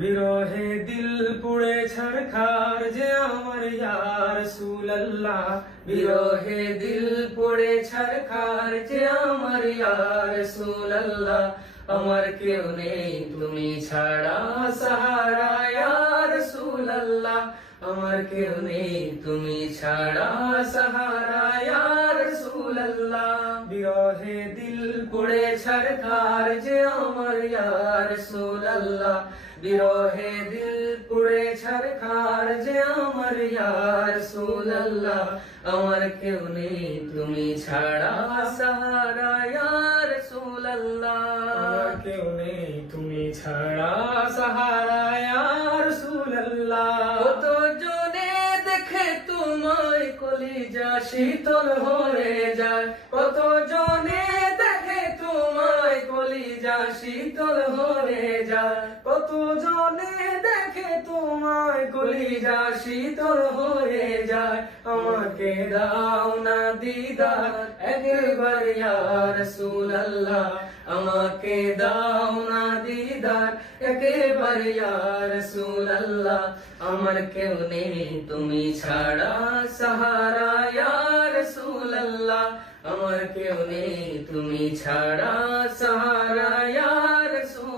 বিরহে দিল পুড়ে ছারখার যে আমার ইয়া রাসূলুল্লাহ, বিরহে দিল পুড়ে ছারখার যে আমার ইয়া রাসূলুল্লাহ। আমার কেউ নেই তুমি ছাড়া সাহারা ইয়া রাসূলুল্লাহ, আমার কেউ নেই তুমি ছাড়া সাহারা ইয়া রাসূলুল্লাহ। বিরহে দিল পুড়ে ছারখার যে আমার ইয়া রাসূলুল্লাহ, বিরহে দিল পুড়ে ছারখার যে আমার ইয়া রাসূলুল্লাহ। আমার কেউ নেই তুমি ছাড়া সাহারা ইয়া রাসূলুল্লাহ, আমার কেউ নেই তুমি ছাড়া সাহারা ইয়া রাসূলুল্লাহ। কত জনে দেখে তোমায় কলিজা শীতল হয়ে যায়, কত জনে দেখে তোমায় কলিজা শীতল হয়ে যায়, কত জনে দেখে তোমায় কলিজা শীতল হয়ে যায়। আমাকে দাও না দিদার একবার ইয়া রাসূলুল্লাহ, আমাকে দাও না দিদার একবার ইয়া রাসূলুল্লাহ। আমার কেউ নেই তুমি ছাড়া সাহারা ইয়া রাসূলুল্লাহ, আমার কেউ নেই তুমি ছাড়া সাহারা